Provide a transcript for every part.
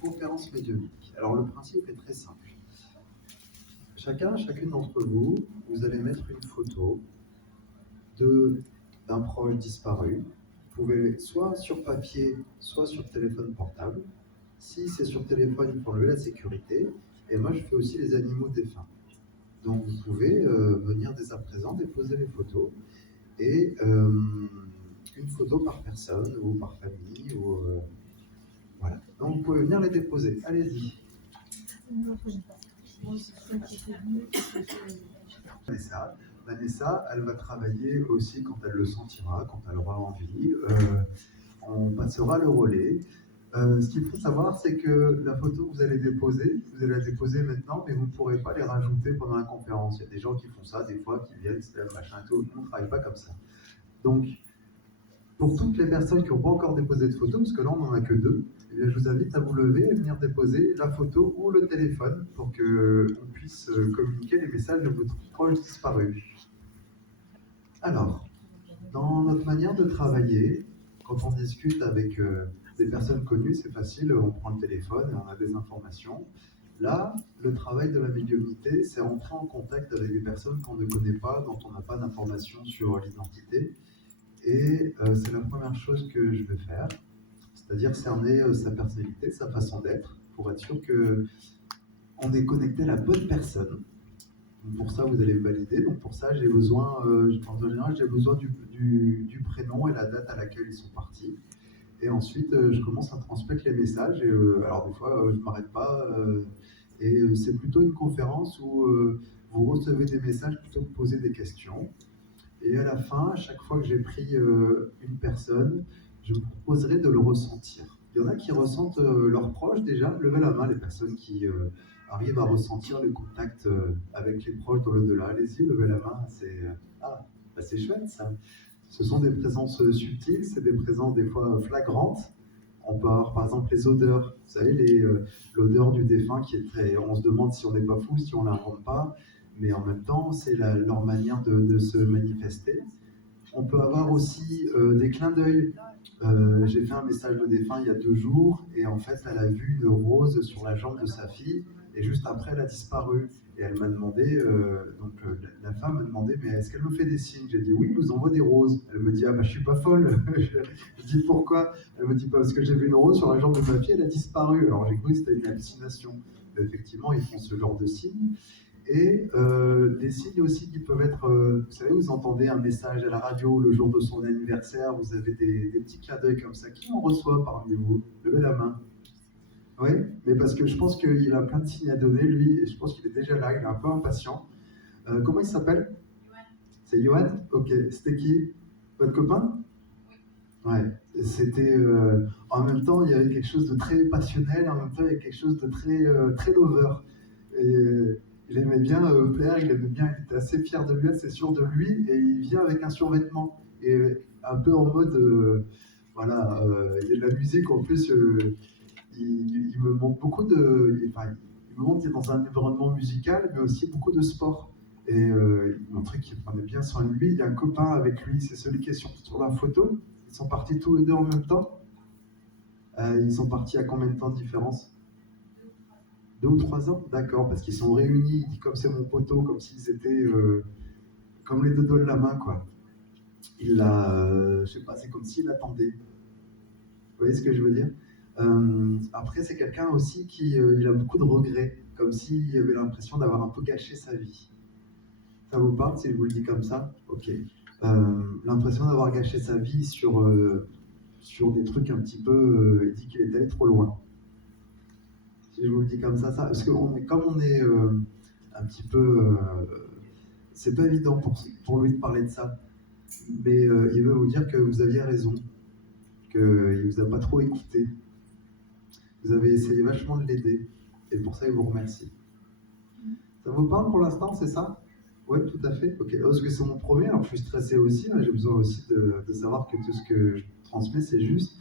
conférence médiumnique. Alors le principe est très simple. Chacune d'entre vous, vous allez mettre une photo d'un proche disparu. Vous pouvez soit sur papier, soit sur téléphone portable. Si c'est sur téléphone, il faut enlever la sécurité. Et moi, je fais aussi les animaux défunts. Donc vous pouvez venir dès à présent déposer les photos. Et une photo par personne ou par famille. Voilà. Donc vous pouvez venir les déposer. Allez-y. Vanessa, elle va travailler aussi quand elle le sentira, quand elle aura envie. On passera le relais. Ce qu'il faut savoir, c'est que la photo que vous allez la déposer maintenant, mais vous ne pourrez pas les rajouter pendant la conférence. Il y a des gens qui font ça, des fois, qui viennent, machin, tout. Nous, on ne travaille pas comme ça. Donc, pour toutes les personnes qui n'ont pas encore déposé de photo, parce que là, on n'en a que 2, eh bien, je vous invite à vous lever et venir déposer la photo ou le téléphone pour qu'on puisse communiquer les messages de votre proche disparu. Alors, dans notre manière de travailler, quand on discute avec des personnes connues, c'est facile, on prend le téléphone et on a des informations. Là, le travail de la médiumnité, c'est entrer en contact avec des personnes qu'on ne connaît pas, dont on n'a pas d'informations sur l'identité. Et c'est la première chose que je vais faire, c'est-à-dire cerner sa personnalité, sa façon d'être, pour être sûr qu'on est connecté à la bonne personne. Donc pour ça, vous allez me valider. Donc pour ça, j'ai besoin, en général, j'ai besoin du prénom et la date à laquelle ils sont partis. Et ensuite, je commence à transmettre les messages. Et, alors des fois, je ne m'arrête pas. Et c'est plutôt une conférence où vous recevez des messages plutôt que de poser des questions. Et à la fin, à chaque fois que j'ai pris une personne, je vous proposerai de le ressentir. Il y en a qui ressentent leurs proches déjà. Levez la main les personnes qui arrivent à ressentir le contact avec les proches dans l'au-delà. Allez-y, levez la main. C'est chouette ça. Ce sont des présences subtiles, c'est des présences des fois flagrantes. On peut avoir par exemple les odeurs. Vous savez, l'odeur du défunt qui est très... On se demande si on n'est pas fou, si on ne l'invente pas. Mais en même temps, c'est leur manière de se manifester. On peut avoir aussi des clins d'œil. J'ai fait un message de défunt il y a 2 jours, et en fait, elle a vu une rose sur la jambe de sa fille, et juste après, elle a disparu. Et elle m'a demandé, la femme m'a demandé, mais est-ce qu'elle me fait des signes? J'ai dit oui, elle nous envoie des roses. Elle me dit, ah bah je suis pas folle. Je dis pourquoi? Elle me dit, parce que j'ai vu une rose sur la jambe de ma fille, elle a disparu. Alors j'ai cru que c'était une hallucination. Effectivement, ils font ce genre de signes. Et des signes aussi qui peuvent être, vous savez, vous entendez un message à la radio le jour de son anniversaire, vous avez des petits clins d'œil comme ça. Qui en reçoit parmi vous? Levez la main. Oui, mais parce que je pense qu'il a plein de signes à donner, lui, et je pense qu'il est déjà là, il est un peu impatient. Comment il s'appelle? C'est Johan? Ok, c'était qui? Votre copain? Ouais, c'était en même temps il y avait quelque chose de très passionnel, en même temps il y avait quelque chose de très lover. Et il aimait bien plaire, il aimait bien, il était assez fier de lui, assez sûr de lui, et il vient avec un survêtement et un peu en mode voilà, il y a de la musique en plus. Il me montre beaucoup il me montre qu'il est dans un environnement musical, mais aussi beaucoup de sport. Et il montrait qu'il prenait bien soin de lui. Il y a un copain avec lui, c'est celui qui est sur la photo. Ils sont partis tous les deux en même temps. Ils sont partis à combien de temps de différence? 2 ou 3 ans? D'accord, parce qu'ils sont réunis, il dit comme c'est mon poteau, comme s'ils étaient comme les deux doigts de la main, quoi. Il a, je sais pas, c'est comme s'il attendait. Vous voyez ce que je veux dire? Après, c'est quelqu'un aussi qui il a beaucoup de regrets, comme s'il avait l'impression d'avoir un peu gâché sa vie. Ça vous parle si je vous le dis comme ça? Ok. L'impression d'avoir gâché sa vie sur des trucs un petit peu... il dit qu'il est allé trop loin. Si je vous le dis comme ça, parce que comme on est un petit peu... c'est pas évident pour lui de parler de ça. Mais il veut vous dire que vous aviez raison, qu'il ne vous a pas trop écouté. Vous avez essayé vachement de l'aider, et pour ça, il vous remercie. Ça vous parle pour l'instant, c'est ça? Oui, tout à fait. Ok, parce que c'est mon premier, alors je suis stressé aussi, hein, j'ai besoin aussi de savoir que tout ce que je transmets, c'est juste.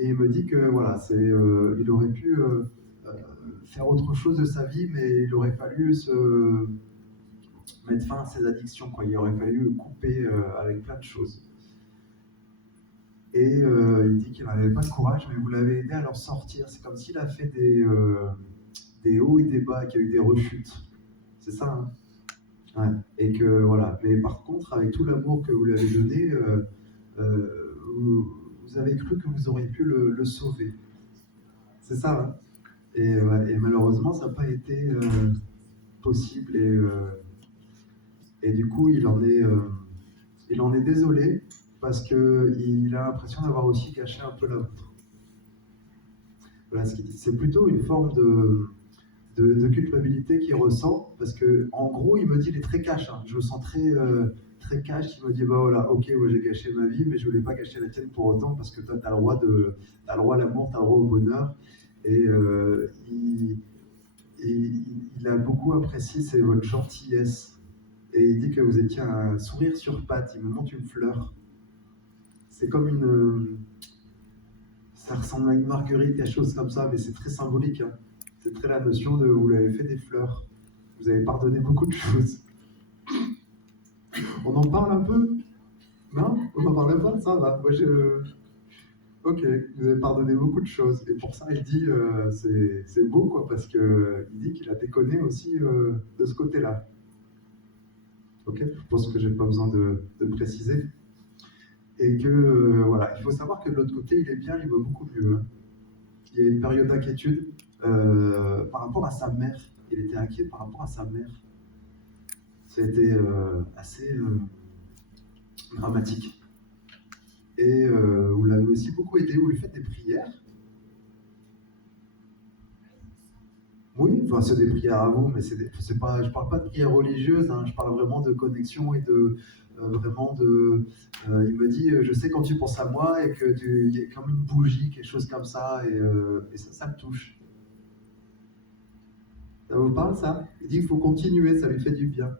Et il me dit que voilà, il aurait pu faire autre chose de sa vie, mais il aurait fallu se mettre fin à ses addictions, quoi. Il aurait fallu couper avec plein de choses. Et il dit qu'il n'avait pas le courage, mais vous l'avez aidé à leur sortir. C'est comme s'il a fait des hauts et des bas, qu'il y a eu des rechutes. C'est ça, hein? Ouais. Et que voilà. Mais par contre, avec tout l'amour que vous lui avez donné, vous avez cru que vous auriez pu le sauver. C'est ça, hein? Et, ouais, et malheureusement, ça n'a pas été possible. Et du coup, il en est désolé parce qu'il a l'impression d'avoir aussi gâché un peu la vôtre. Voilà ce qu'il dit. C'est plutôt une forme de culpabilité qu'il ressent parce que, en gros, il me dit, il est très cash. Hein. Je le sens très cash. Il me dit, bah voilà, ok, moi j'ai gâché ma vie, mais je voulais pas gâcher la tienne pour autant parce que toi, tu as le droit t'as le droit à l'amour, tu as le droit au bonheur. Et il a beaucoup apprécié votre gentillesse. Et il dit que vous étiez un sourire sur pattes. Il me montre une fleur. C'est comme ça ressemble à une marguerite, quelque chose comme ça, mais c'est très symbolique. Hein. C'est très la notion de vous lui avez fait des fleurs. Vous avez pardonné beaucoup de choses. On en parle un peu? Non? On n'en parle pas? Ça va. Moi, ok, vous avez pardonné beaucoup de choses. Et pour ça, il dit, c'est beau, quoi, parce qu'il dit qu'il a déconné aussi de ce côté-là. Ok? Je pense que j'ai pas besoin de préciser. Et que, voilà, il faut savoir que de l'autre côté, il est bien, il va beaucoup mieux. Hein. Il y a une période d'inquiétude par rapport à sa mère. Il était inquiet par rapport à sa mère. C'était assez dramatique. Et vous l'avez aussi beaucoup aidé, vous lui faites des prières. Oui, enfin c'est des prières à vous, mais c'est pas, je parle pas de prières religieuses, hein, je parle vraiment de connexion et de vraiment de. Il me dit, je sais quand tu penses à moi et que il y a comme une bougie, quelque chose comme ça, et ça me touche. Ça vous parle ça? Il dit qu'il faut continuer, ça lui fait du bien.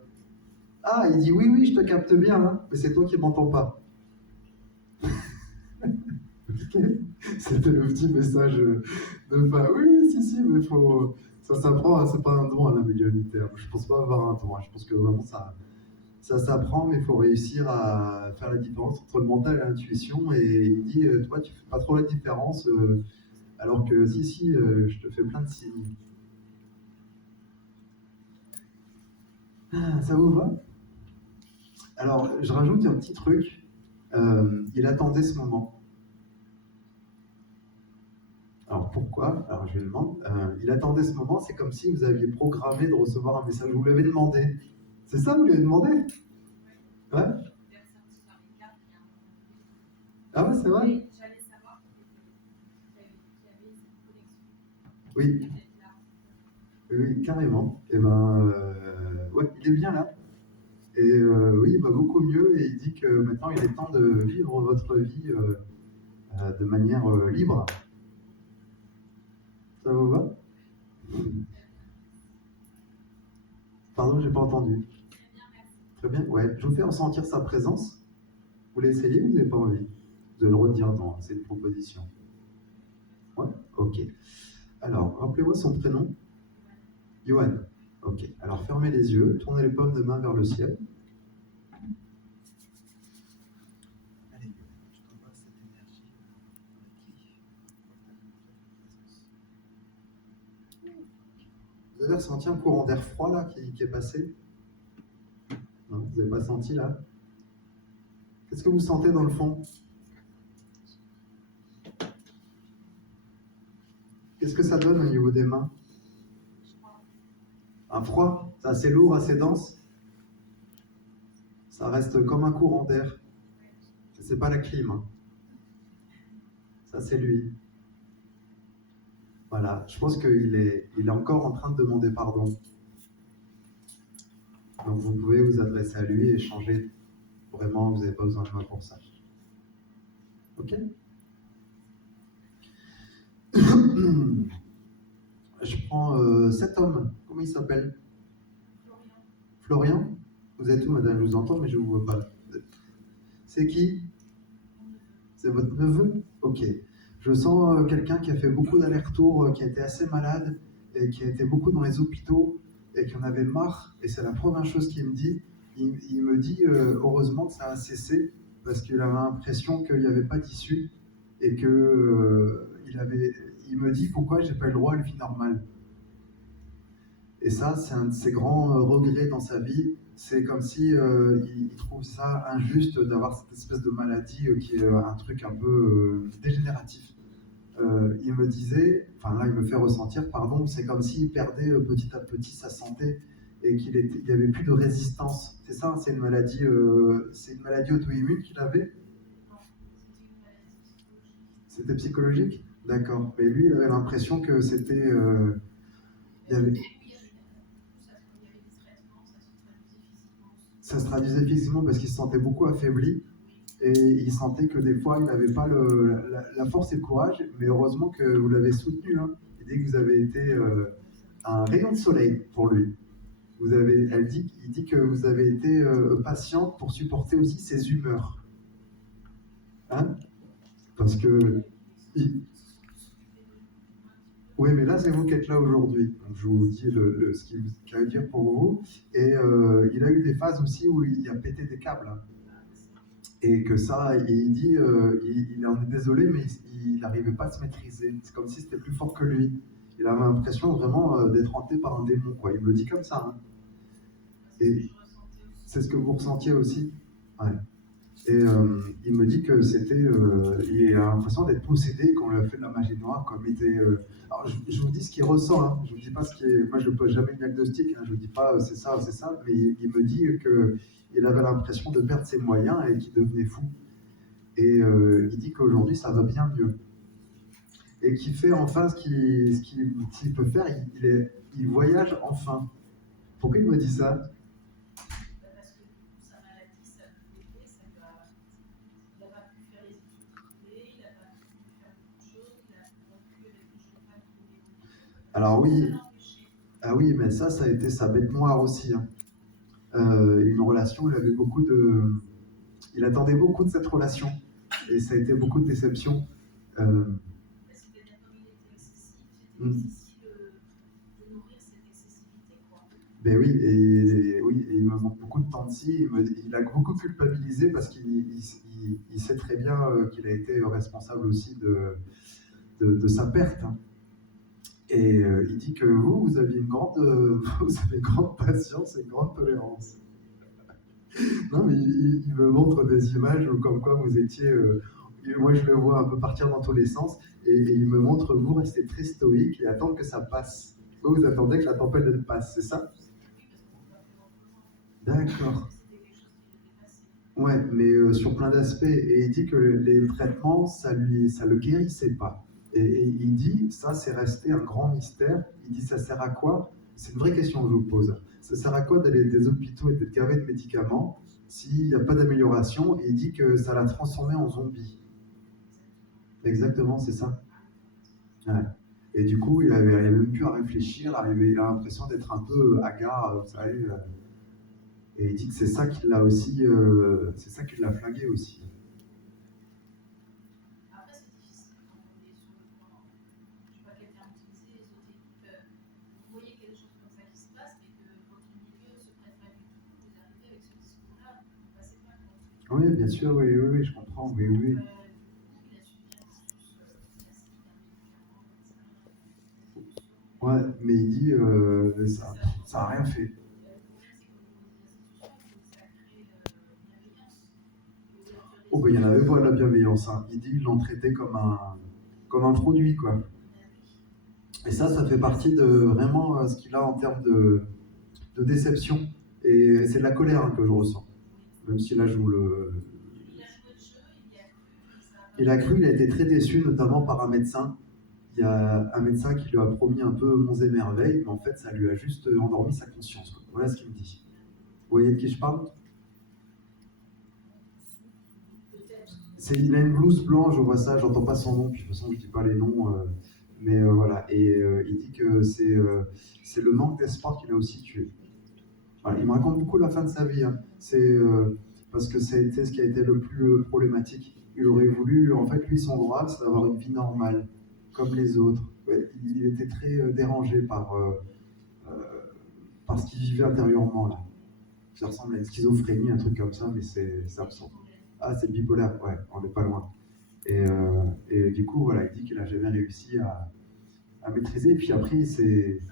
Ah, il dit oui, oui, je te capte bien, hein, mais c'est toi qui m'entends pas. Ok. C'était le petit message de fin. Oui, oui, si, si, mais faut. Ça s'apprend, hein, c'est pas un don à la médiumnité. Hein. Je pense pas avoir un don. Hein. Je pense que vraiment ça s'apprend, mais il faut réussir à faire la différence entre le mental et l'intuition. Et il dit, toi, tu fais pas trop la différence, alors que si, si, je te fais plein de signes. Ah, ça vous va? Alors, je rajoute un petit truc. Il attendait ce moment. Alors pourquoi? Alors je lui demande. Il attendait ce moment, c'est comme si vous aviez programmé de recevoir un message. Vous l'avez demandé. C'est ça, vous lui avez demandé? Ouais? Ah ouais, c'est vrai? Oui, oui, carrément. Et ben, ouais, il est bien là. Et oui, il va beaucoup mieux et il dit que maintenant il est temps de vivre votre vie de manière libre. Ça vous va? Pardon, j'ai pas entendu. Très bien, ouais. Je vous fais ressentir sa présence. Vous l'essayez ou vous n'avez pas envie? Vous avez le droit de dire non, hein, c'est une proposition. Ouais? Ok. Alors, rappelez-moi son prénom. Johan. Ok. Alors, fermez les yeux, tournez les paumes de main vers le ciel. Allez, je t'envoie cette énergie. Vous avez ressenti un courant d'air froid là qui est passé? Non, vous n'avez pas senti là? Qu'est-ce que vous sentez dans le fond? Qu'est-ce que ça donne au niveau des mains? Un froid? C'est assez lourd, assez dense? Ça reste comme un courant d'air. C'est pas la clim. Hein. Ça, c'est lui. Voilà. Je pense il est encore en train de demander pardon. Donc vous pouvez vous adresser à lui et échanger. Vraiment, vous n'avez pas besoin de moi pour ça. Ok? Je prends cet homme. Comment il s'appelle? Florian? Vous êtes où, madame? Je vous entends, mais je ne vous vois pas. C'est qui? C'est votre neveu? Ok. Je sens quelqu'un qui a fait beaucoup d'allers-retours, qui a été assez malade, et qui a été beaucoup dans les hôpitaux, et qui en avait marre. Et c'est la première chose qu'il me dit. Il me dit, heureusement que ça a cessé, parce qu'il avait l'impression qu'il n'y avait pas d'issue et que il me dit pourquoi j'ai pas eu le droit à une vie normale. Et ça, c'est un de ses grands regrets dans sa vie. C'est comme si il trouve ça injuste d'avoir cette espèce de maladie qui est un truc un peu dégénératif. Il me disait, enfin là, il me fait ressentir, pardon, c'est comme s'il perdait petit à petit sa santé et il n'y avait plus de résistance. C'est ça, c'est une maladie auto-immune qu'il avait. C'était psychologique. D'accord. Mais lui, il avait l'impression que c'était, il y avait, ça se traduisait physiquement parce qu'il se sentait beaucoup affaibli et il sentait que des fois il n'avait pas la force et le courage, mais heureusement que vous l'avez soutenu. Hein. Il dit que vous avez été un rayon de soleil pour lui. Il dit que vous avez été patiente pour supporter aussi ses humeurs. Hein. Parce que. il- Oui, mais là, c'est vous qui êtes là aujourd'hui. Donc, je vous dis ce qu'il a à dire pour vous. Et il a eu des phases aussi où il a pété des câbles. Hein. Et que ça, il dit, il en est désolé, mais il n'arrivait pas à se maîtriser. C'est comme si c'était plus fort que lui. Il avait l'impression vraiment d'être hanté par un démon, quoi. Il me le dit comme ça. Hein. Et c'est ce que vous ressentiez aussi. Ouais. Et il me dit que c'était, il a l'impression d'être possédé quand on lui a fait de la magie noire, comme il était. Alors je vous dis ce qu'il ressent. Hein. Je vous dis pas ce qui est. Moi, je ne pose jamais de diagnostic. Hein. Je vous dis pas c'est ça, c'est ça. Mais il me dit que il avait l'impression de perdre ses moyens et qu'il devenait fou. Et il dit qu'aujourd'hui, ça va bien mieux. Et qu'il fait enfin ce qu'il peut faire. Il voyage enfin. Pourquoi il me dit ça? Alors oui, ah oui, mais ça a été sa bête noire aussi. Hein. Une relation, il attendait beaucoup de cette relation. Et ça a été beaucoup de déception. Euh, mm. Ben oui, oui, et il me manque beaucoup de temps de scie. Il a beaucoup culpabilisé parce qu'il sait très bien qu'il a été responsable aussi de sa perte. Hein. Et il dit que vous aviez vous avez une grande patience et une grande tolérance. Non, mais il me montre des images où, comme quoi vous étiez. Moi, je le vois un peu partir dans tous les sens. Et il me montre, vous restez très stoïque et attendre que ça passe. Vous attendez que la tempête elle passe, c'est ça? D'accord. Ouais, mais sur plein d'aspects. Et il dit que les traitements, ça le guérissait pas. Et il dit, ça, c'est resté un grand mystère. Il dit, ça sert à quoi? C'est une vraie question que je vous pose. Ça sert à quoi d'aller des hôpitaux et d'être gavé de médicaments s'il n'y a pas d'amélioration? Et il dit que ça l'a transformé en zombie. Exactement, c'est ça. Ouais. Et du coup, il avait même plus à réfléchir. Il a l'impression d'être un peu hagard, vous savez. Et il dit que c'est ça qui l'a aussi, c'est ça qui l'a flingué aussi. Oui, bien sûr, oui, oui, oui, je comprends, oui, oui. Ouais, mais il dit ça a rien fait. Oh, ben il y en avait pas de la bienveillance. Hein. Il dit qu'ils l'ont traité comme un produit, quoi. Et ça fait partie de vraiment ce qu'il a en termes de déception. Et c'est de la colère hein, que je ressens. Même si là, je vous le. Il a cru, il a été très déçu, notamment par un médecin. Il y a un médecin qui lui a promis un peu monts et merveilles, mais en fait, ça lui a juste endormi sa conscience. Quoi. Voilà ce qu'il me dit. Vous voyez de qui je parle? Il a une blouse blanche, je vois ça, j'entends pas son nom, puis de toute façon je dis pas les noms, mais voilà. Et il dit que c'est le manque d'espoir qui l'a aussi tué. Voilà, il me raconte beaucoup la fin de sa vie, hein. C'est parce que ça a été ce qui a été le plus problématique. Il aurait voulu, en fait, lui, son droit, c'est d'avoir une vie normale, comme les autres. Ouais, il était très dérangé euh, par ce qu'il vivait intérieurement là. Ça ressemble à une schizophrénie, un truc comme ça, mais c'est absent. Ah, c'est bipolaire, ouais, on n'est pas loin. Et du coup, voilà, il dit qu'il n'a jamais réussi à maîtriser. Et puis après, c'est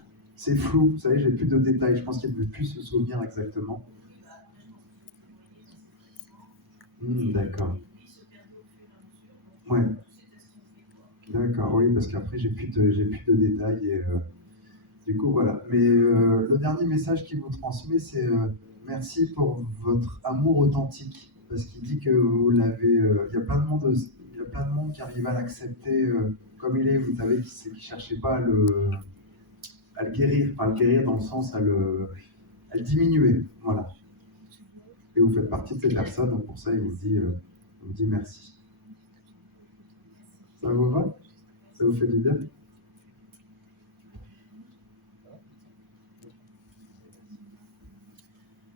flou. Vous savez, j'ai plus de détails. Je pense qu'il ne peut plus se souvenir exactement. D'accord. Ouais, d'accord, oui, parce qu'après, j'ai plus de détails. Et, du coup, voilà. Mais le dernier message qu'il vous transmet, c'est merci pour votre amour authentique. Parce qu'il dit que vous l'avez. Il y a plein de monde, il y a plein de monde qui arrive à l'accepter comme il est. Vous savez, qui ne cherchait pas à le guérir. Pas à le guérir dans le sens à le diminuer. Voilà. Et vous faites partie de ces personnes. Donc pour ça, il vous dit merci. Ça vous va? Ça vous fait du bien?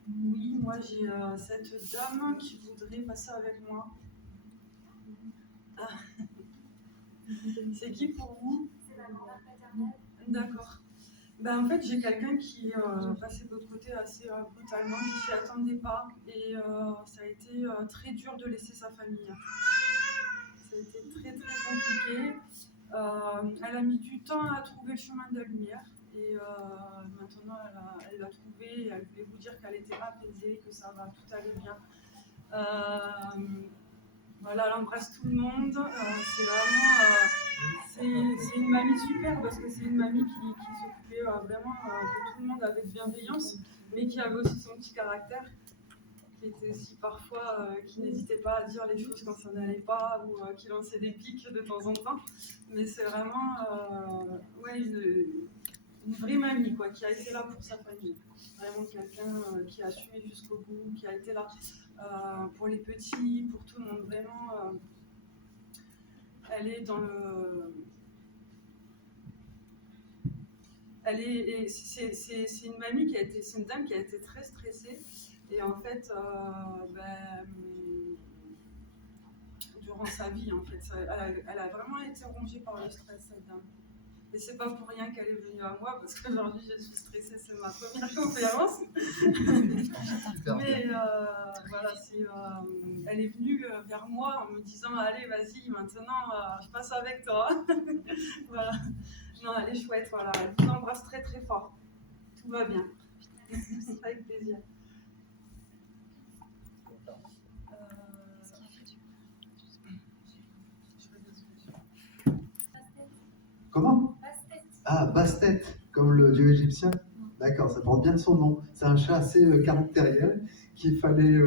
Oui, moi j'ai cette dame qui voudrait passer avec moi. Ah. C'est qui pour vous? C'est ma grand-mère paternelle. D'accord. Ben, en fait, j'ai quelqu'un qui passait de l'autre côté assez brutalement, qui s'y attendait pas. Et ça a été très dur de laisser sa famille. Ça a été très très compliqué. Elle a mis du temps à trouver le chemin de la lumière. Et maintenant, elle l'a trouvé et elle voulait vous dire qu'elle était apaisée, que ça va, tout allait bien. Voilà, elle embrasse tout le monde. C'est vraiment c'est une mamie super parce que c'est une mamie qui s'occupait vraiment de tout le monde avec bienveillance, mais qui avait aussi son petit caractère, qui était aussi parfois, qui n'hésitait pas à dire les choses quand ça n'allait pas ou qui lançait des pics de temps en temps. Mais c'est vraiment ouais, une vraie mamie quoi, qui a été là pour sa famille. Vraiment quelqu'un qui a assumé jusqu'au bout, qui a été là pour les petits, pour tout le monde. Vraiment, elle est dans le. C'est une mamie qui a été, c'est une dame qui a été très stressée et en fait, durant sa vie, en fait, elle a vraiment été rongée par le stress cette dame. Et c'est pas pour rien qu'elle est venue à moi, parce qu'aujourd'hui je suis stressée, c'est ma première conférence. Mais voilà, elle est venue vers moi en me disant allez, vas-y, maintenant je passe avec toi. Voilà. Non, elle est chouette, voilà. Elle vous embrasse très très fort. Tout va bien. Avec plaisir. Comment? Bastet. Ah, Bastet, comme le dieu égyptien. D'accord, ça porte bien son nom. C'est un chat assez caractériel fallait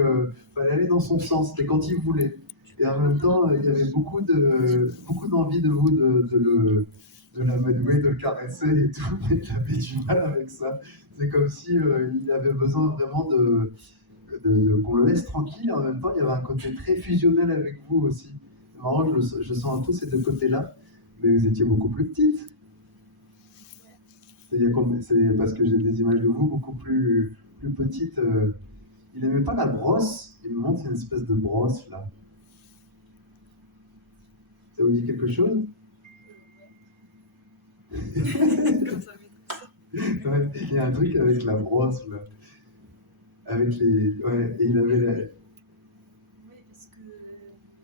aller dans son sens, c'était quand il voulait. Et en même temps, il y avait beaucoup d'envie de vous de l'amadouer, de le caresser et tout, mais il avait du mal avec ça. C'est comme si il avait besoin vraiment qu'on le laisse tranquille. En même temps, il y avait un côté très fusionnel avec vous aussi. C'est marrant, je sens un peu ces deux côtés-là, mais vous étiez beaucoup plus petite. C'est parce que j'ai des images de vous beaucoup plus petites. Il n'aimait pas la brosse. Il me montre une espèce de brosse là. Ça vous dit quelque chose? Ouais, il y a un truc avec la brosse là. Avec les. Ouais, et il avait la. Oui, parce qu'il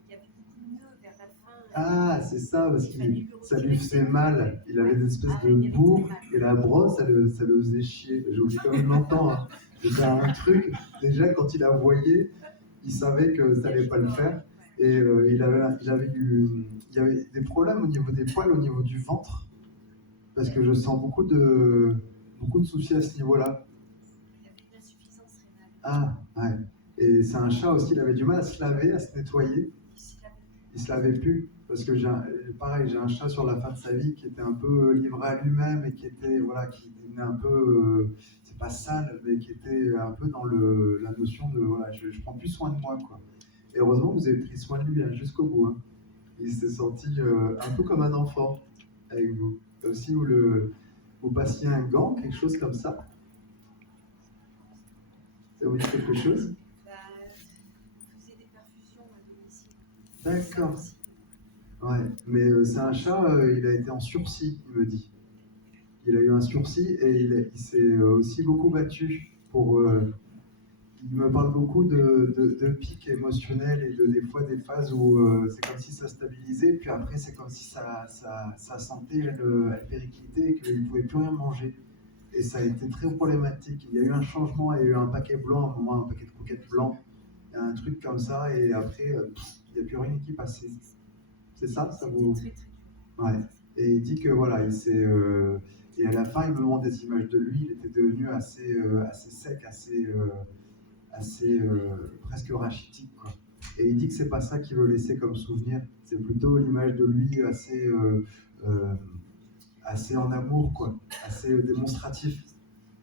y avait beaucoup de nœuds vers la fin. Ah, c'est ça, parce que ça lui faisait mal. Il avait des espèces de bourre et la brosse, ça le faisait chier. J'ai oublié comme longtemps. Hein. C'était un truc, déjà quand il la voyait, il savait que ça allait pas le faire. Et il y avait des problèmes au niveau des poils, au niveau du ventre, parce que je sens beaucoup de soucis à ce niveau-là. Il y avait de l'insuffisance rénale. Ah, ouais. Et c'est un chat aussi, il avait du mal à se laver, à se nettoyer. Il se lavait plus. Parce que pareil, j'ai un chat sur la fin de sa vie qui était un peu livré à lui-même et qui était, voilà, qui était un peu, c'est pas sale, mais qui était un peu dans la notion de, voilà, je prends plus soin de moi, quoi. Et heureusement, vous avez pris soin de lui hein, jusqu'au bout. Hein. Il s'est senti un peu comme un enfant avec vous. Aussi, vous passiez un gant, quelque chose comme ça. Ça vous dit quelque chose? Vous faisiez des perfusions à domicile. D'accord. Ouais, mais c'est un chat, il a été en sursis, il me dit. Il a eu un sursis et il s'est aussi beaucoup battu pour. il me parle beaucoup de pics émotionnels et des fois des phases où c'est comme si ça stabilisait, puis après c'est comme si sa santé elle périclitait et qu'il ne pouvait plus rien manger. Et ça a été très problématique. Il y a eu un changement, il y a eu un paquet blanc, à un moment, un paquet de croquettes blanc, un truc comme ça, et après, il n'y a plus rien qui passait. C'est ça, ça vous... C'était très très dur. Ouais. Et il dit que voilà, et à la fin, il me montre des images de lui, il était devenu assez sec, presque rachitique, quoi. Et il dit que c'est pas ça qu'il veut laisser comme souvenir, c'est plutôt l'image de lui euh, assez en amour, quoi, assez démonstratif.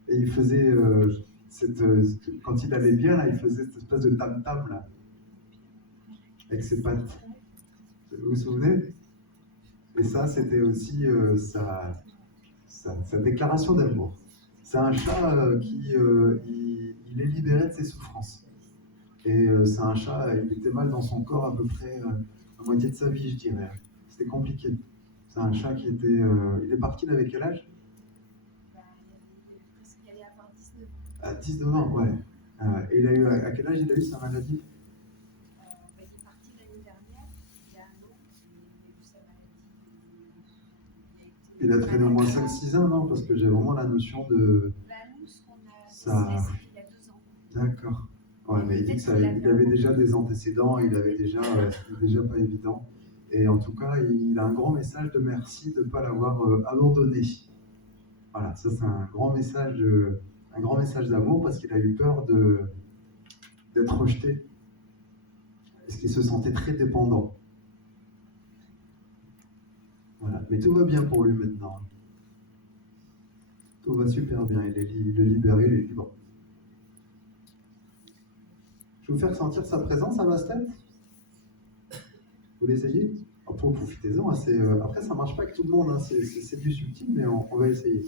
Et il faisait, quand il allait bien, là, il faisait cette espèce de tam-tam, là, avec ses pattes. Vous vous souvenez? Et ça, c'était aussi sa déclaration d'amour. C'est un chat il est libéré de ses souffrances. Et c'est un chat, il était mal dans son corps à peu près la moitié de sa vie, je dirais. C'était compliqué. C'est un chat qui était... il est parti, il avait quel âge? Il allait avoir 19 ans. À 19 ans, ouais. Et il a eu, à quel âge il a eu sa maladie? Il est parti l'année dernière, il y a un an, il a eu sa maladie. Il a traîné au moins 5-6 ans, non? Parce que j'ai vraiment la notion de... Nous, ce qu'on a Ça... décidé, c'était il y a 2 ans. D'accord. Ouais, mais il dit qu'il avait déjà des antécédents, c'était déjà pas évident. Et en tout cas, il a un grand message de merci de ne pas l'avoir abandonné. Voilà, ça c'est un grand message d'amour parce qu'il a eu peur d'être rejeté. Parce qu'il se sentait très dépendant. Voilà. Mais tout va bien pour lui maintenant. Tout va super bien. Il est libéré, il est libre. Je vais vous faire sentir sa présence à Bastet. Vous l'essayez? Profitez-en. Hein, après, ça ne marche pas avec tout le monde. Hein, c'est du subtil, mais on va essayer.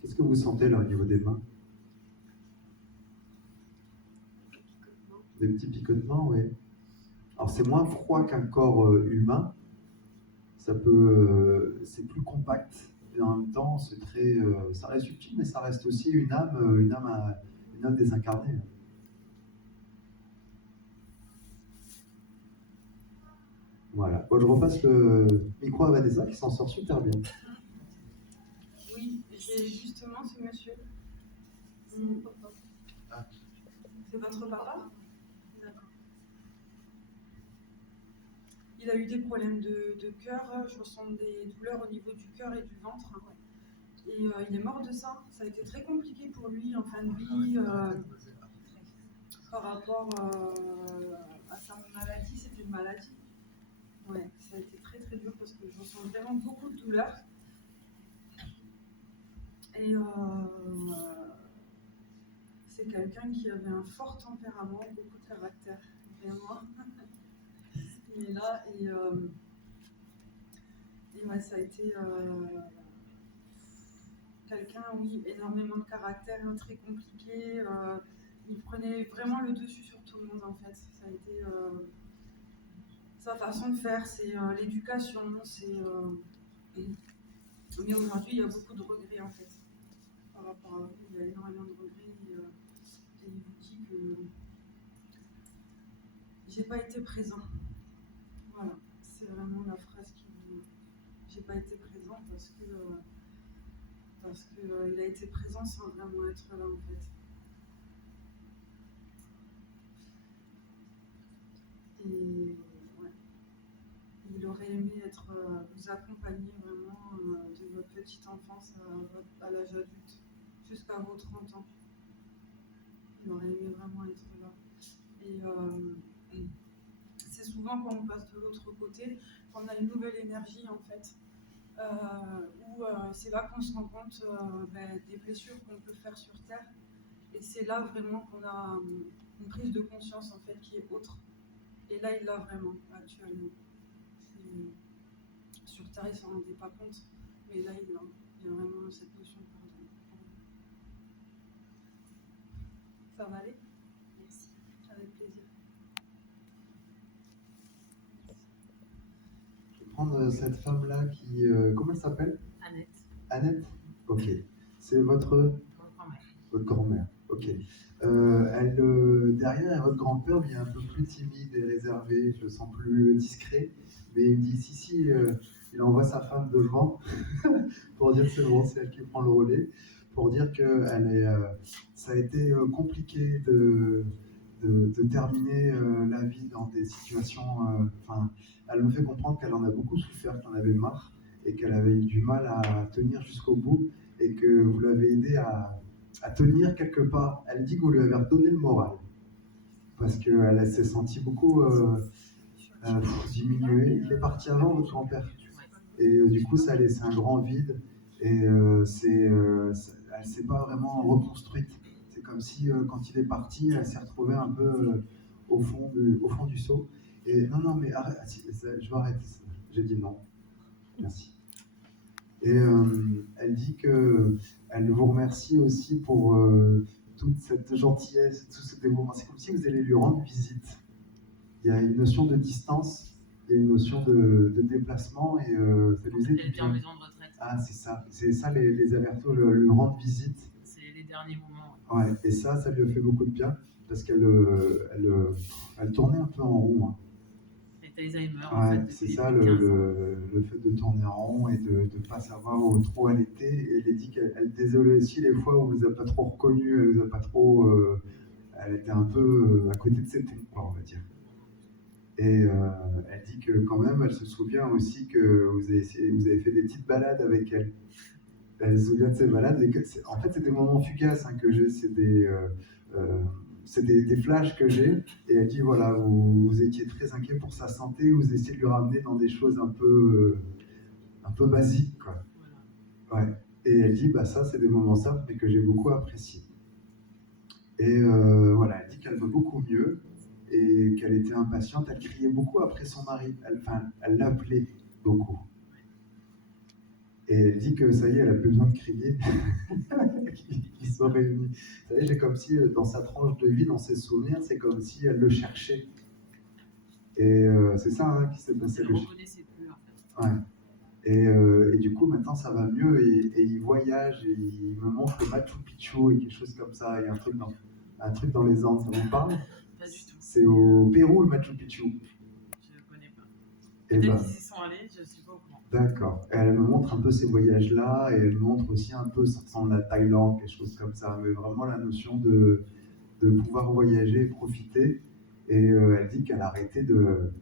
Qu'est-ce que vous sentez là au niveau des mains? Des petits picotements, oui. Alors c'est moins froid qu'un corps humain. C'est plus compact. Et en même temps, ça reste utile, mais ça reste aussi une âme désincarnée. Voilà. Bon, je repasse le micro à Vanessa qui s'en sort super bien. Oui, j'ai justement ce monsieur. C'est mon papa. Ah. C'est votre papa? D'accord. Il a eu des problèmes de cœur, je ressens des douleurs au niveau du cœur et du ventre. Et il est mort de ça. Ça a été très compliqué pour lui en fin de vie par rapport à sa maladie. C'était une maladie. Ouais, ça a été très très dur parce que je ressens vraiment beaucoup de douleurs. Et c'est quelqu'un qui avait un fort tempérament, beaucoup de caractère, vraiment. Il est là et ouais, ça a été quelqu'un, oui, énormément de caractère, hein, très compliqué. Il prenait vraiment le dessus sur tout le monde en fait. Ça a été sa façon de faire, c'est l'éducation, mais aujourd'hui il y a beaucoup de regrets en fait. Par rapport à vous, il y a énormément de regrets et il vous dit que j'ai pas été présent. Voilà, c'est vraiment la phrase qui dit j'ai pas été présent parce que il a été présent sans vraiment être là en fait. Et ouais, il aurait aimé vous accompagner vraiment de votre petite enfance à l'âge adulte jusqu'à vos 30 ans. Il aurait aimé vraiment être là. Et c'est souvent quand on passe de l'autre côté qu'on a une nouvelle énergie en fait. Où c'est là qu'on se rend compte des blessures qu'on peut faire sur Terre. Et c'est là vraiment qu'on a une prise de conscience en fait qui est autre. Et là, il l'a vraiment actuellement. Sur Terre, il ne s'en rendait pas compte. Mais là, il a vraiment cette notion de pardon. Ça va aller? Merci. Avec plaisir. Je vais prendre cette femme-là qui... comment elle s'appelle? Annette, Annette? Ok. C'est mon grand-mère. votre grand-mère. Ok. Derrière, il y a votre grand-père, mais il est un peu plus timide et réservé. Je le sens plus discret. Mais il me dit, si, il envoie sa femme devant pour dire c'est bon, c'est elle qui prend le relais. Pour dire que ça a été compliqué de terminer la vie dans des situations. Enfin, elle me fait comprendre qu'elle en a beaucoup souffert, qu'elle en avait marre et qu'elle avait eu du mal à tenir jusqu'au bout et que vous l'avez aidé à tenir quelque part. Elle dit que vous lui avez redonné le moral parce qu'elle s'est sentie beaucoup diminuée. Il est parti avant, votre grand-père. Et du coup, ça a laissé un grand vide et elle ne s'est pas vraiment reconstruite. C'est comme si quand il est parti, elle s'est retrouvée un peu au fond du seau. Et non, mais arrête, je vais arrêter ça. J'ai dit non. Merci. Et elle dit qu'elle vous remercie aussi pour toute cette gentillesse, tout ce dévouement. C'est comme si vous allez lui rendre visite. Il y a une notion de distance, il y a une notion de déplacement et ça lui faisait du Elle était en bien. maison de retraite. Ah, c'est ça les avertos, lui rendre visite. C'est les derniers moments. Ouais, et ça lui a fait beaucoup de bien parce qu'elle elle tournait un peu en rond. Hein. Elle était Alzheimer. Ouais, En fait, c'est depuis ça 15 ans. le fait de tourner en rond et de ne pas savoir où trop elle était. Et elle a dit qu'elle désolait aussi les fois où elle ne nous a pas trop reconnus, elle nous a pas trop. Elle était un peu à côté de ses pompes, quoi, on va dire. Et elle dit que quand même, elle se souvient aussi que vous avez fait des petites balades avec elle. Elle se souvient de ces balades. En fait, c'est des moments fugaces hein, que j'ai. C'est des flashs que j'ai. Et elle dit, voilà, vous étiez très inquiet pour sa santé. Vous essayez de lui ramener dans des choses un peu basiques. Quoi. Voilà. Ouais. Et elle dit, bah, ça, c'est des moments simples, mais que j'ai beaucoup appréciés. Et voilà, elle dit qu'elle veut beaucoup mieux et qu'elle était impatiente. Elle criait beaucoup après son mari. Elle l'appelait beaucoup. Et elle dit que ça y est, elle n'a plus besoin de crier, qu'ils sont réunis. Vous savez, j'ai comme si dans sa tranche de vie, dans ses souvenirs, c'est comme si elle le cherchait. Et c'est ça hein, qui s'est passé. Elle ne le reconnaissait plus, en fait. Ouais. Et du coup, maintenant, ça va mieux et il voyage et il me montre le Machu Picchu et quelque chose comme ça. Il y a un truc dans les Andes, ça vous parle? Pas du tout. C'est au Pérou, le Machu Picchu. Je ne connais pas. Et Peut-être ben, qu'ils y sont allés, je ne suis pas au courant. d'accord. Et elle me montre un peu ces voyages-là, et elle me montre aussi un peu, ça ressemble à la Thaïlande, quelque chose comme ça, mais vraiment la notion de pouvoir voyager et profiter. Et elle dit qu'elle a arrêté de...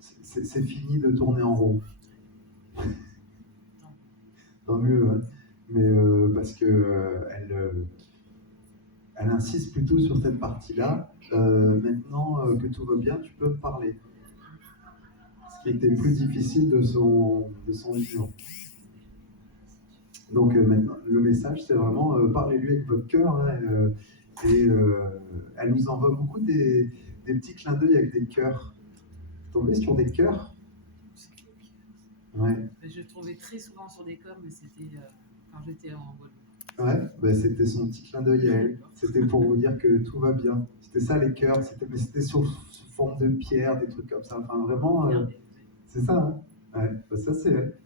C'est fini de tourner en rond. Tant mieux, hein. Mais parce que elle insiste plutôt sur cette partie-là. Maintenant que tout va bien, tu peux me parler. Ce qui était plus difficile de son vivant. Donc maintenant, le message, c'est vraiment parlez-lui avec votre cœur. Hein, et elle nous envoie beaucoup des petits clins d'œil avec des cœurs. Vous tombez sur des cœurs? Ouais. Je le trouvais très souvent sur des coms, mais c'était quand j'étais en Guadeloupe. Ouais, ben c'était son petit clin d'œil à elle. C'était pour vous dire que tout va bien. C'était ça les cœurs, mais c'était sous forme de pierre, des trucs comme ça. Enfin vraiment, c'est ça. Hein ouais, ben ça c'est elle.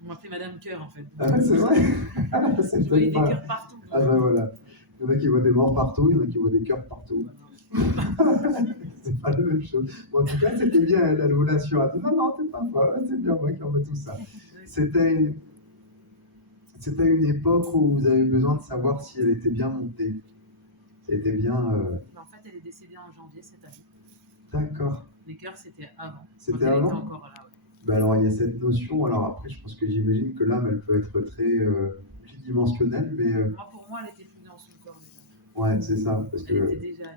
On m'appelait Madame Cœur en fait. Ah ouais, c'est vrai. C'est Je voyais des pas... cœurs partout. Ah ben voilà. Il y en a qui voient des morts partout, il y en a qui voient des cœurs partout. C'est pas la même chose. Bon, en tout cas, c'était bien elle vous l'assure. Elle dit non, t'es pas folle, c'est bien moi qui envoie tout ça. C'était une époque où vous avez besoin de savoir si elle était bien montée. C'était bien. En fait, elle est décédée en janvier cette année. D'accord. Les cœurs, c'était avant. C'était quand elle avant était encore là, ouais. Ben alors, il y a cette notion. Alors après, je pense que j'imagine que l'âme, elle peut être très multidimensionnelle, mais. Pour moi, elle était plus dans son corps déjà. Ouais, c'est ça. Parce Elle que. était déjà.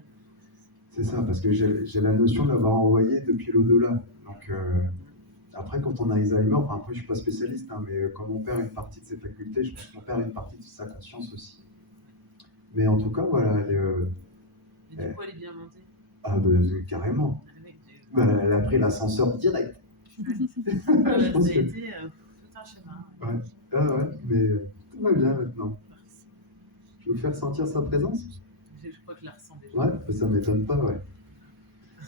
C'est ça, parce que j'ai la notion de l'avoir envoyé depuis l'au-delà. Donc, après, quand on a Alzheimer, enfin, après, je ne suis pas spécialiste, hein, mais quand on perd une partie de ses facultés, je pense qu'on perd une partie de sa conscience aussi. Mais en tout cas, voilà, Et du coup, elle est bien montée. Ah, ben, carrément. Ben, elle a pris l'ascenseur direct. Ça a été tout un chemin. Ouais, ouais, mais tout va bien maintenant. Je vais vous faire sentir sa présence. Je crois que je la ressens déjà. Ouais, ça m'étonne pas, ouais.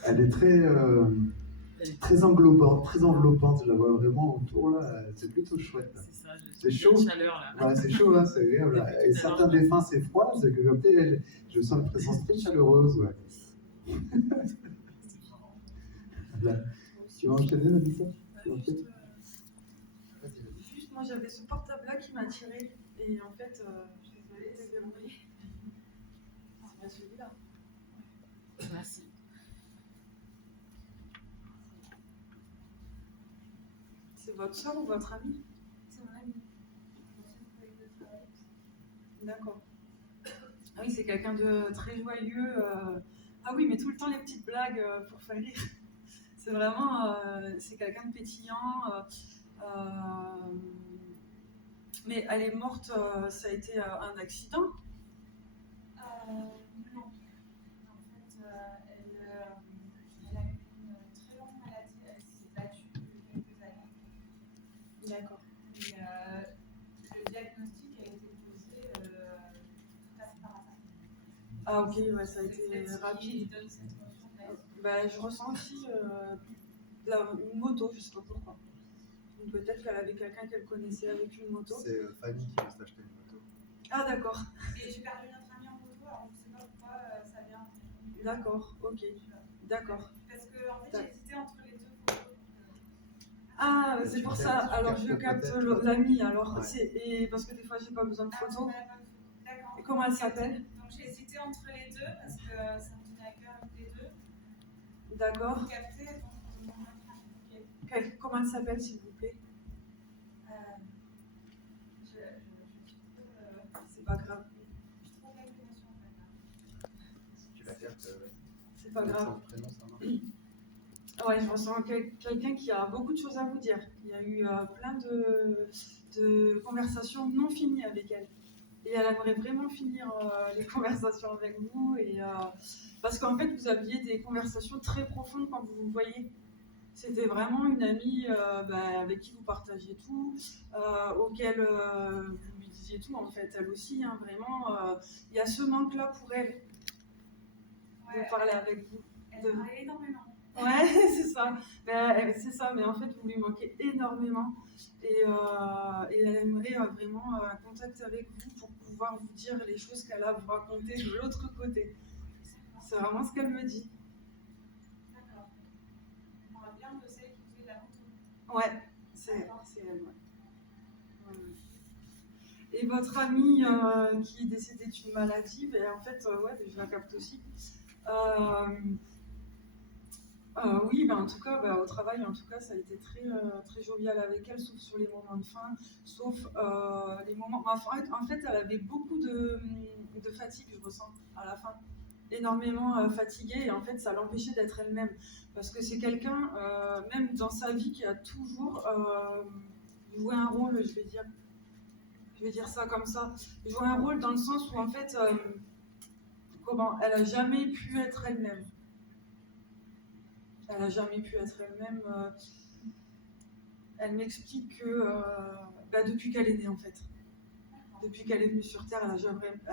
Elle est très enveloppante, je la vois vraiment autour là, c'est plutôt chouette. Là. C'est ça, C'est j'ai chaud. une chaleur là. Ouais, c'est chaud, hein, c'est agréable. Là. Et certains défunts, c'est froid, c'est que comme je sens une présence très chaleureuse, ouais. Là. Tu vas enchaîner, Nafissa? Juste, moi j'avais ce portable-là qui m'a attiré et en fait, je suis désolée, c'est verrouillé. C'est bien celui-là. Merci. C'est votre soeur ou votre ami? C'est mon ami. D'accord. Ah oui, c'est quelqu'un de très joyeux. Ah oui, mais tout le temps les petites blagues pour faire rire. C'est vraiment, c'est quelqu'un de pétillant. Mais elle est morte, ça a été un accident? Non. En fait, elle a eu une très longue maladie. Elle s'est battue quelques années. D'accord. Et le diagnostic a été posé tout à fait par hasard. Ah ok, ouais, ça a été Qui rapide. donne cette notion de maladie. Bah, je ressens aussi une moto, je sais pas pourquoi. Donc, peut-être qu'elle avait quelqu'un qu'elle connaissait avec une moto. C'est Fanny qui veut s'acheter une moto. Ah d'accord. Et j'ai perdu notre ami en moto, alors je sais pas pourquoi ça vient. D'accord, ok. D'accord. Parce que en fait, j'ai hésité entre les deux photos. Ah, c'est pour ça. Alors je capte l'ami. Alors Ouais. et parce que des fois j'ai pas besoin de photos. D'accord. Et comment elle s'appelle? Donc j'ai hésité entre les deux parce que ça me tenait à cœur les deux. D'accord. Vous captez donc okay. Comment elle s'appelle s'il vous plaît? C'est pas grave. Je trouve l'information en fait. Tu la captes, ouais. C'est pas grave. Son prénom, ça marche. Ouais, je ressens quelqu'un qui a beaucoup de choses à vous dire. Il y a eu plein de conversations non finies avec elle. Et elle aimerait vraiment finir les conversations avec vous. Parce qu'en fait, vous aviez des conversations très profondes quand vous vous voyez. C'était vraiment une amie avec qui vous partagiez tout, auquel vous lui disiez tout, en fait, elle aussi. Hein, vraiment, il y a ce manque-là pour elle de parler avec vous. Elle parlait énormément. Ouais, c'est ça. C'est ça, mais en fait, vous lui manquez énormément. Et elle aimerait vraiment un contact avec vous pour pouvoir vous dire les choses qu'elle a à vous raconter de l'autre côté. C'est vraiment ce qu'elle me dit. D'accord. On parle bien de celle qui faisait de la moto. Ouais, c'est elle. Ouais. Et votre amie qui est décédée d'une maladie, en fait, je la capte aussi. Oui, en tout cas, au travail, en tout cas, ça a été très, très jovial avec elle, sauf sur les moments de fin, sauf les moments. En fait, elle avait beaucoup de fatigue, je ressens, à la fin. Énormément fatiguée, et en fait, ça l'empêchait d'être elle-même. Parce que c'est quelqu'un, même dans sa vie, qui a toujours joué un rôle, je vais dire ça comme ça, joué un rôle dans le sens où, en fait, elle a jamais pu être elle-même. Elle n'a jamais pu être elle-même. Elle m'explique que depuis qu'elle est née, en fait, depuis qu'elle est venue sur Terre, elle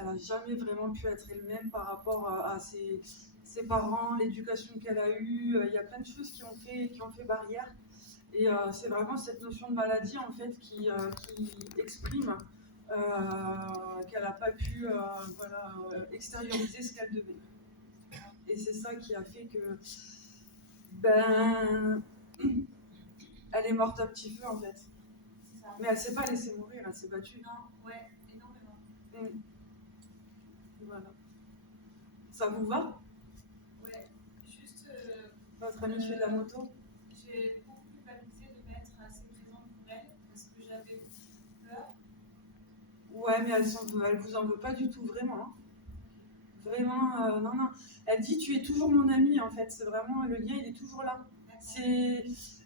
n'a jamais vraiment pu être elle-même par rapport à ses parents, l'éducation qu'elle a eue. Il y a plein de choses qui ont fait barrière. Et c'est vraiment cette notion de maladie, en fait, qui exprime qu'elle n'a pas pu extérioriser ce qu'elle devait. Et c'est ça qui a fait que elle est morte à petit feu, en fait. C'est ça. Mais elle s'est pas laissée mourir, elle s'est battue. Non, ouais, énormément. Voilà. Ça vous va? Ouais, juste. Votre amie fait de la moto? J'ai beaucoup culpabilisé de m'être assez présente pour elle parce que j'avais peur. Ouais, mais elle vous en veut pas du tout, vraiment. Hein. Vraiment, non. Elle dit tu es toujours mon amie, en fait. C'est vraiment le lien, il est toujours là.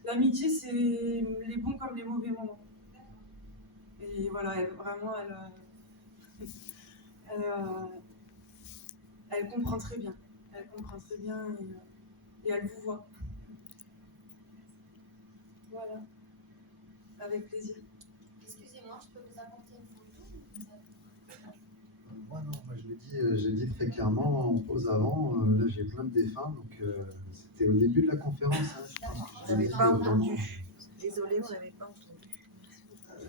L'amitié, c'est les bons comme les mauvais moments. Et voilà, elle comprend très bien. Elle comprend très bien et elle vous voit. Voilà. Avec plaisir. Excusez-moi, je peux vous apporter une photo? Moi j'ai dit très clairement en pause avant, là j'ai plein de défunts, donc c'était au début de la conférence. Hein, je pense que On je l'ai n'avait dit pas vraiment. entendu. Désolée, on n'avait pas entendu.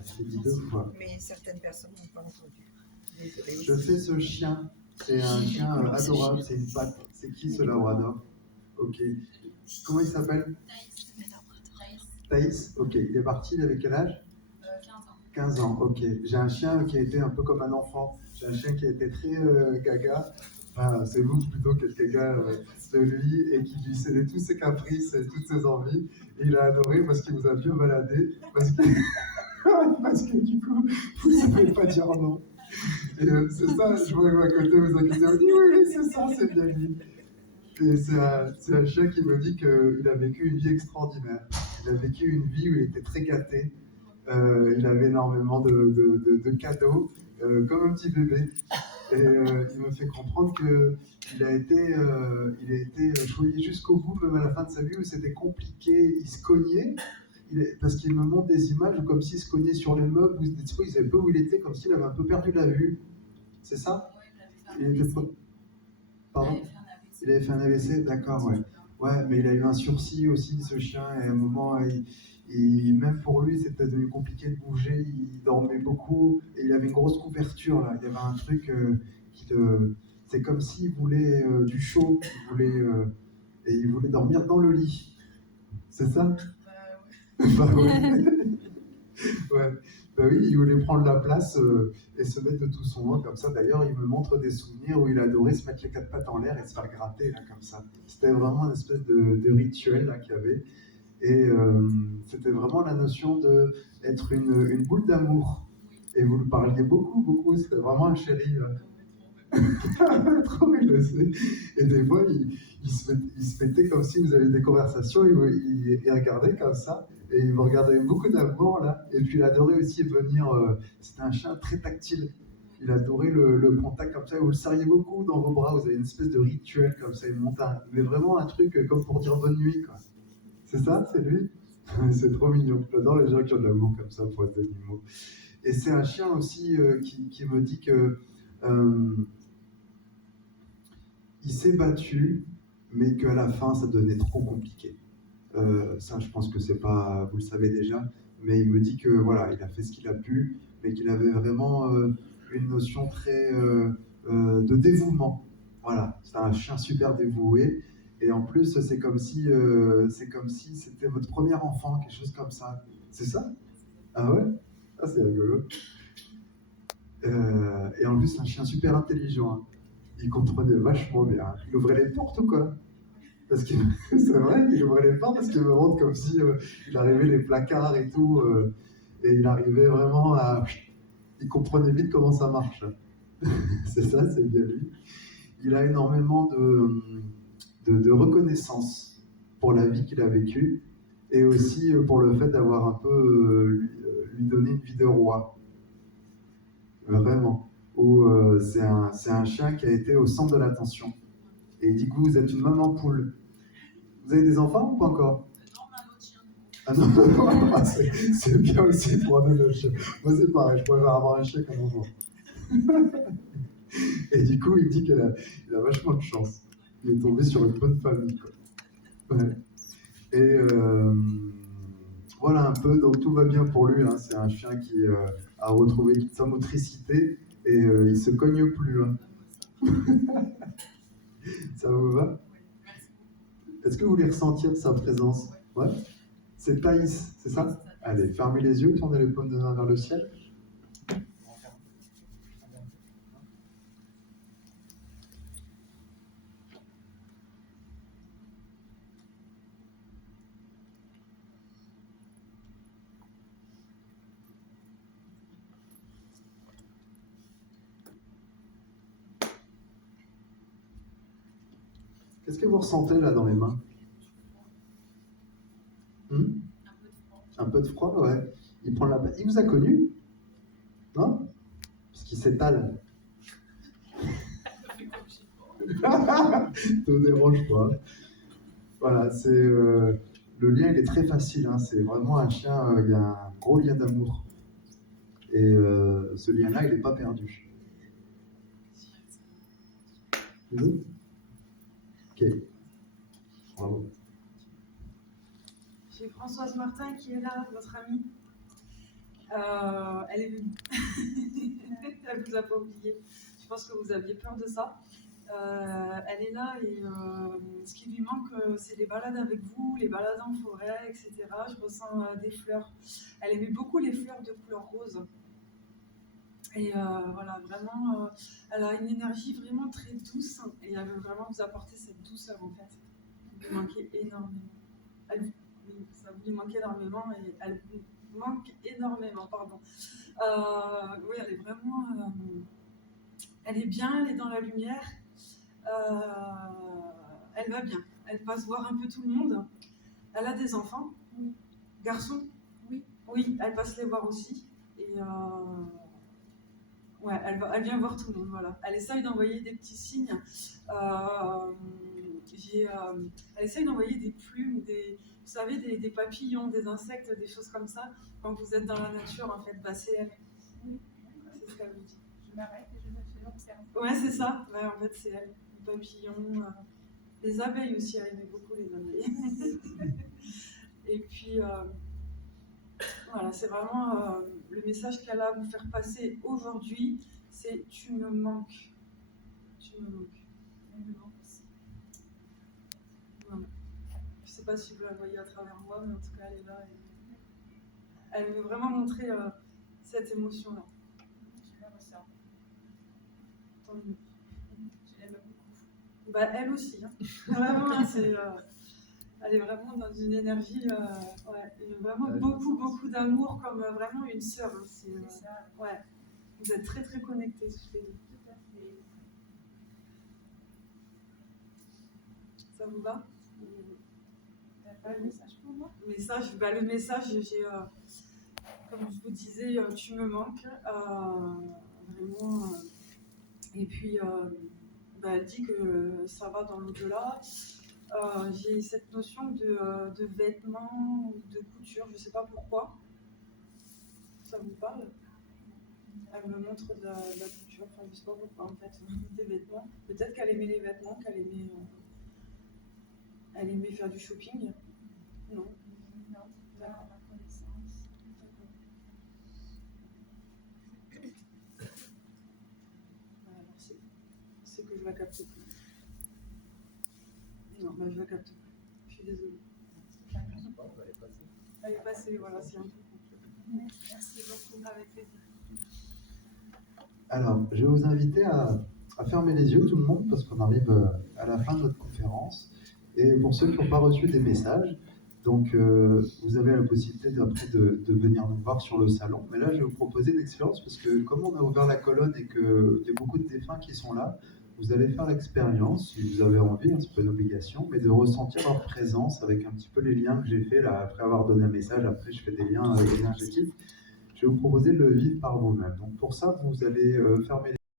Je l'ai dit 2 fois. Mais certaines personnes n'ont pas entendu. Désolée aussi. Je fais ce chien. C'est un chien adorable, c'est une patte. C'est qui ce labrador? Ok. Comment il s'appelle? Thaïs. Ok. Il est parti, il avait quel âge? 15 ans, ok. J'ai un chien qui a été un peu comme un enfant. J'ai un chien qui a été très gaga. Enfin, c'est vous plutôt qui êtes gaga de lui et qui lui cédait tous ses caprices et toutes ses envies. Et il a adoré parce qu'il vous a bien baladé. Parce que, parce que du coup, vous ne savez pas dire non. Et c'est ça, je vois à côté, vous inquiétez, vous dites oui, oui, c'est ça, c'est bien lui. Et c'est un chien qui me dit qu'il a vécu une vie extraordinaire. Il a vécu une vie où il était très gâté. Il avait énormément de cadeaux, comme un petit bébé. Et il me fait comprendre qu'il a été choyé jusqu'au bout, même à la fin de sa vie, où c'était compliqué. Il se cognait, parce qu'il me montre des images comme s'il se cognait sur les meubles, où il savait peu où il était, comme s'il avait un peu perdu la vue. C'est ça? Il était... Pardon? Il avait fait un AVC, d'accord, ouais. Ouais, mais il a eu un sursis aussi, ce chien, et à un moment, même pour lui, c'était devenu compliqué de bouger, il dormait beaucoup, et il avait une grosse couverture, là. Il y avait un truc c'est comme s'il voulait du chaud, et il voulait dormir dans le lit. C'est ça? Bah ouais. Ouais. Bah oui, il voulait prendre la place et se mettre de tout son long comme ça. D'ailleurs, il me montre des souvenirs où il adorait se mettre les 4 pattes en l'air et se faire gratter là comme ça. C'était vraiment une espèce de rituel là qu'il y avait. Et c'était vraiment la notion d'être une boule d'amour. Et vous le parliez beaucoup, beaucoup. C'était vraiment un chéri. Trop il le sait. Et des fois, il se mettait comme si vous aviez des conversations, il regardait comme ça, et il me regardait avec beaucoup d'amour là. Et puis il adorait aussi venir, c'était un chien très tactile. Il adorait le contact comme ça, vous le serriez beaucoup dans vos bras, vous avez une espèce de rituel comme ça, une montagne. Mais vraiment un truc comme pour dire bonne nuit, quoi. C'est ça, c'est lui? C'est trop mignon. J'adore les gens qui ont de l'amour comme ça pour être animaux. Et c'est un chien aussi qui me dit que il s'est battu, mais qu'à la fin, ça devenait trop compliqué. Ça, je pense que c'est pas, vous le savez déjà, mais il me dit que voilà, il a fait ce qu'il a pu, mais qu'il avait vraiment une notion très de dévouement. Voilà, c'est un chien super dévoué, et en plus, c'est comme si c'était votre premier enfant, quelque chose comme ça. C'est ça? Ah ouais? Ah, c'est rigolo. Et en plus, c'est un chien super intelligent. Hein. Il comprenait vachement bien. Il ouvrait les portes ou quoi? Parce que c'est vrai qu'il ouvrait les portes parce qu'il me montre comme si il arrivait les placards et tout, et il arrivait vraiment à... Il comprenait vite comment ça marche. C'est ça, c'est bien lui. Il a énormément de reconnaissance pour la vie qu'il a vécue et aussi pour le fait d'avoir un peu lui donné une vie de roi. Vraiment. Où c'est un chien qui a été au centre de l'attention. Et du coup, vous êtes une maman poule. Vous avez des enfants ou pas encore? Ah non, c'est bien aussi pour un autre chien. Moi, c'est pareil, je préfère avoir un chien qu'un enfant. Et du coup, il dit qu'il a vachement de chance. Il est tombé sur une bonne famille, quoi. Ouais. Et voilà un peu, donc tout va bien pour lui. Hein. C'est un chien qui a retrouvé toute sa motricité et il se cogne plus. Hein. Ça vous va? Est-ce que vous voulez ressentir sa présence? Ouais. C'est Thaïs, c'est ça? Allez, fermez les yeux, tournez les paumes de main vers le ciel. Qu'est-ce que vous ressentez là dans les mains? Un peu de froid, ouais. Il prend la... Il vous a connu? Non? Parce qu'il s'étale. Ne dérange pas. Voilà, c'est le lien, il est très facile. Hein. C'est vraiment un chien, il y a un gros lien d'amour. Et ce lien-là, il n'est pas perdu. Une autre? Ok. Bravo. J'ai Françoise Martin qui est là, votre amie. Elle est venue. Elle vous a pas oublié. Je pense que vous aviez peur de ça. Elle est là et ce qui lui manque, c'est les balades avec vous, les balades en forêt, etc. Je ressens des fleurs. Elle aimait beaucoup les fleurs de couleur rose. Et voilà, vraiment, elle a une énergie vraiment très douce et elle veut vraiment vous apporter cette douceur en fait. Vous lui manquez énormément. Oui, ça vous lui manque énormément et elle vous manque énormément, pardon. Oui, elle est vraiment. Elle est bien, elle est dans la lumière. Elle va bien. Elle passe voir un peu tout le monde. Elle a des enfants. Oui. Garçons. Oui. Oui, elle passe les voir aussi. Et ouais, elle vient voir tout le monde. Voilà. Elle essaye d'envoyer des petits signes. Elle essaye d'envoyer des plumes, vous savez, des papillons, des insectes, des choses comme ça. Quand vous êtes dans la nature, en fait, bah, c'est elle. Oui. C'est ce qu'elle vous dit. Je m'arrête et je l'observe. Ouais, c'est ça. Ouais, en fait, c'est elle. Les papillons, les abeilles aussi. Elle aimait beaucoup les abeilles. Et puis, voilà, c'est vraiment le message qu'elle a à vous faire passer aujourd'hui, c'est tu me manques. Tu me manques. Elle me manque aussi. Voilà. Je ne sais pas si vous la voyez à travers moi, mais en tout cas, elle est là. Et elle veut vraiment montrer cette émotion-là. Je la ressens. Tant mieux. Je l'aime beaucoup. Bah, elle aussi. Hein. Vraiment, elle est vraiment dans une énergie, ouais, vraiment beaucoup d'amour, comme vraiment une sœur. Hein. C'est ça. Ouais. Vous êtes très très connectés tous les deux. Tout à fait. Ça vous va? T'as pas le message pour moi? Message, bah, le message, j'ai, comme je vous disais, tu me manques, vraiment. Et puis, bah, elle dit que ça va dans l'au-delà. J'ai cette notion de vêtements ou de couture, je ne sais pas pourquoi. Ça vous parle? Elle me montre de la couture, enfin, je ne sais pas pourquoi en fait, des vêtements. Peut-être qu'elle aimait les vêtements, elle aimait faire du shopping. Non. Non, pas à ma connaissance. Alors, c'est que je la capte plus. Non, bah, je la capte plus. Je suis désolée. Elle est passée, voilà, c'est un peu compliqué. Merci beaucoup. Avec plaisir. Alors, je vais vous inviter à fermer les yeux, tout le monde, parce qu'on arrive à la fin de notre conférence. Et pour ceux qui n'ont pas reçu des messages, donc vous avez la possibilité de venir nous voir sur le salon. Mais là, je vais vous proposer une expérience, parce que comme on a ouvert la colonne et qu'il y a beaucoup de défunts qui sont là, vous allez faire l'expérience, si vous avez envie, hein, c'est pas une obligation, mais de ressentir leur présence avec un petit peu les liens que j'ai fait là, après avoir donné un message. Après, je fais des liens énergétiques. Je vais vous proposer de le vivre par vous-même. Donc pour ça, vous allez fermer les